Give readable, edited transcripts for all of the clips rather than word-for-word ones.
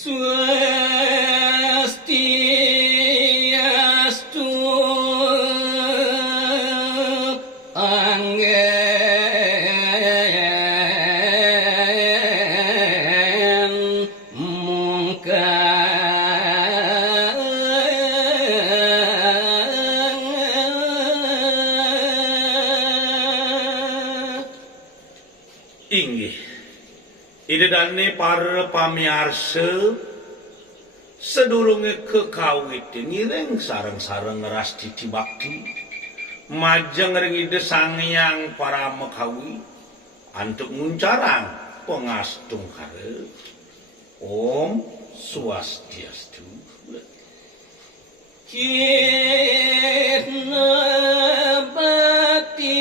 Swastyastu Anggen mungkah inggih idedane para pamiarsa sedurunge kekawit ngiring sareng-sareng ngeras cici bakti majeng ring ide sangyang para mekawi antuk nguncarang pengastung kare Om Swastyastu Cihna bakti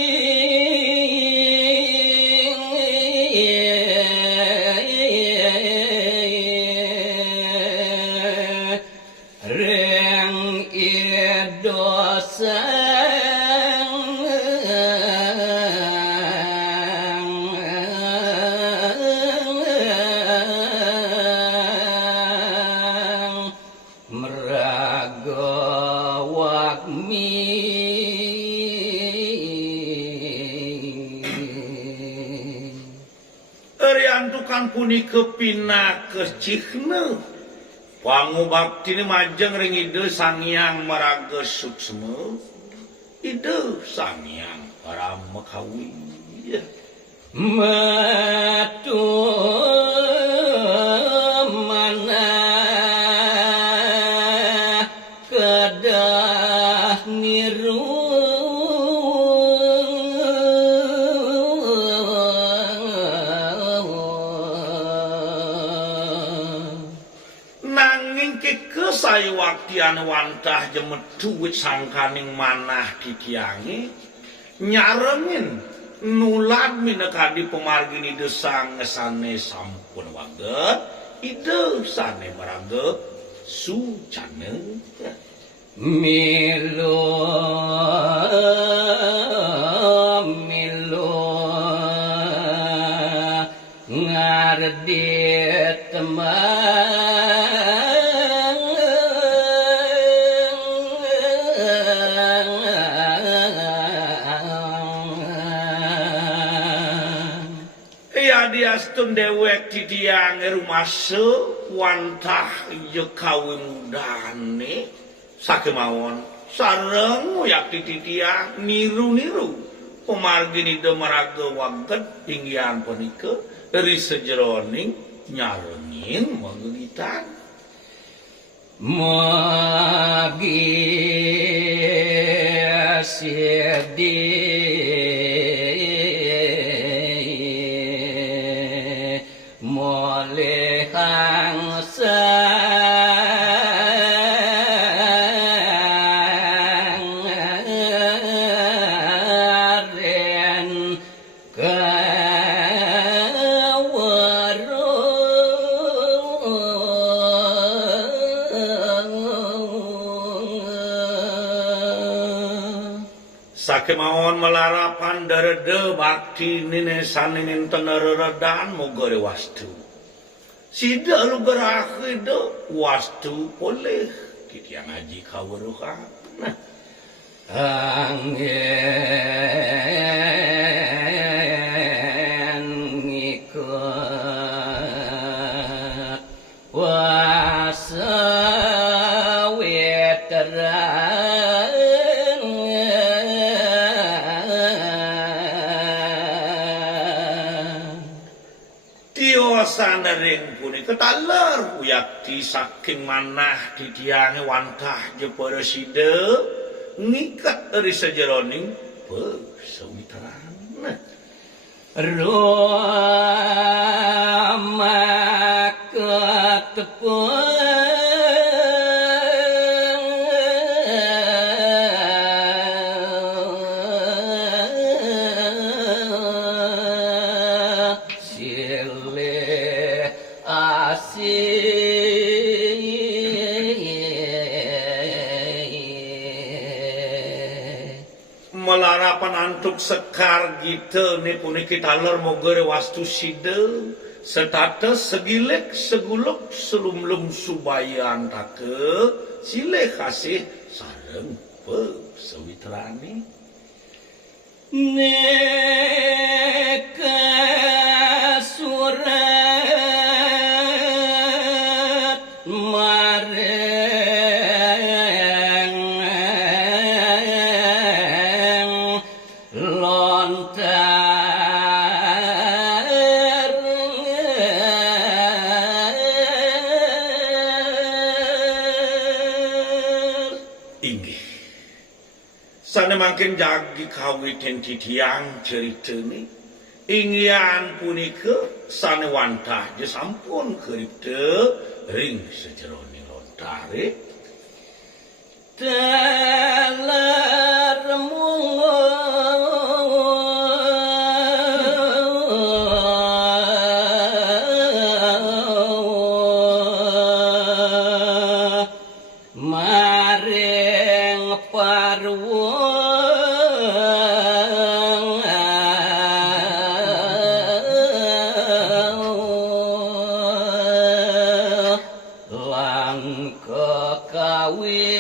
mraga wagmi Eriantukan punika pinakes Cihna pangubakti majeng ring ide sangyang maraga suksma ide sangyang para mekawi Metu manah kedeh niru nanging kekesai waktian wantah jemetu wit sangkaning manah kikiange nyarengin nulad minekadi pemargini desang ngesane sampun waget ide sane maraga sucane Milu ngardi Tembang diastun dewek titiang rumase wantah ye kawin mudane sakemawon sareng ngoyak titiang niru-niru pemargini de maraga waget tinggian punika eri sejeroning nyarengin Geguritan Mogi sidhi Molihang sarin kaweruh sakemawon melarapan darede bakti nine saninin tenereredan mogore wastu sida lu berakhir wastu oleh kita ngaji kaweruh nah Anggen ngikut wasa weteran tiosan ring punika taler uyakti saking manah didiange wantah jepara sida ngikat eri sejeroning pesawitaran Roma ketepung silih asih melarapan antuk sekar gitu nih puniki taler mogere wastu sida setata segilek seguluk selumlum subayan take silih kasih sareng pesewitrani neka surat mareng lontar inggih sana mangkin jagi kawitin titiang ceritane ingyan punika sana wantah je sampun keripte ring sejeroning lontare telar maring parwong langka kawin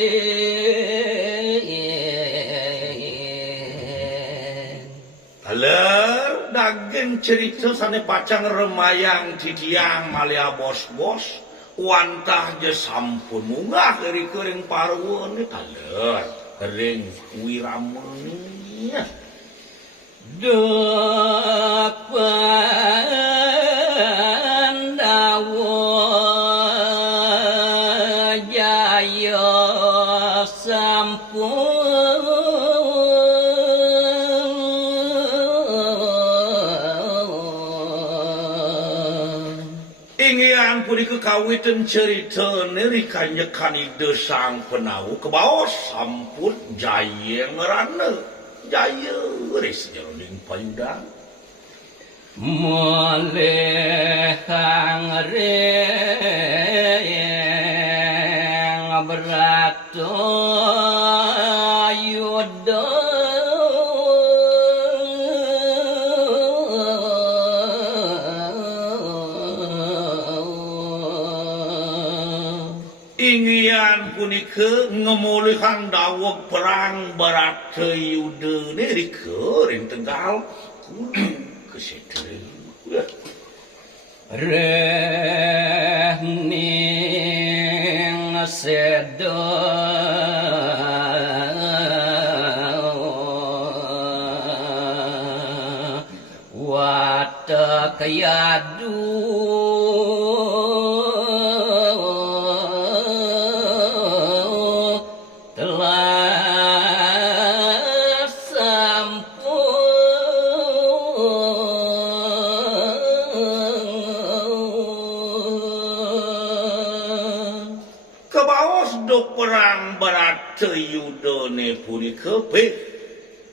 haler daging cerita sana pacang remayang titiang malia bos-bos wantah je sampun munggah dari kering parwon haler kering wirameni Duk Pandawa jaya sampun ingyan punika kawitan cerita rika nyekani desang penau kebaos sampun jaya ngerana jaya ris jeroning payudang Molihang reng Brata Yuda ingyan punika ngemolihang daweg perang Brata Yuda rika ring Tegal kesetren Rehning seda watak yadu telah sampun kebaos do perang Brata Yuda ne punika peh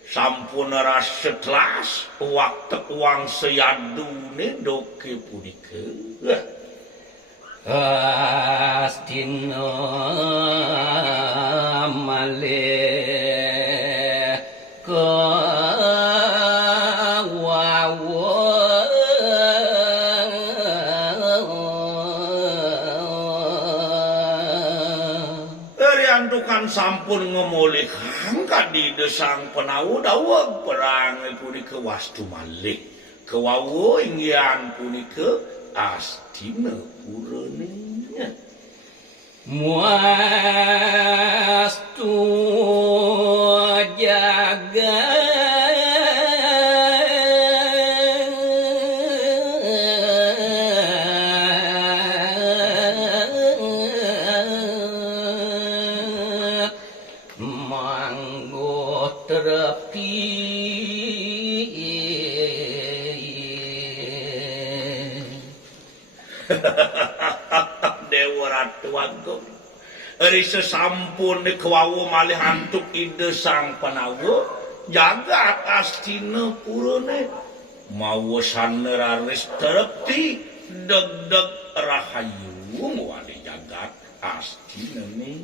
sampun rasetlas waktu uang seyadu ne doke punika Astina malih Eriantukan sampun ngemolihang kadi desang penau daweg perang punika wastu malih kewawu ingyan punika astina purane Muastu jaga manggo terepi Dewa Ratu Agung Eri sesampun kewawu malih antuk ide sang penawa jagat astina purane mawasan raris terepti deg-deg rahayu wali jagat astina nih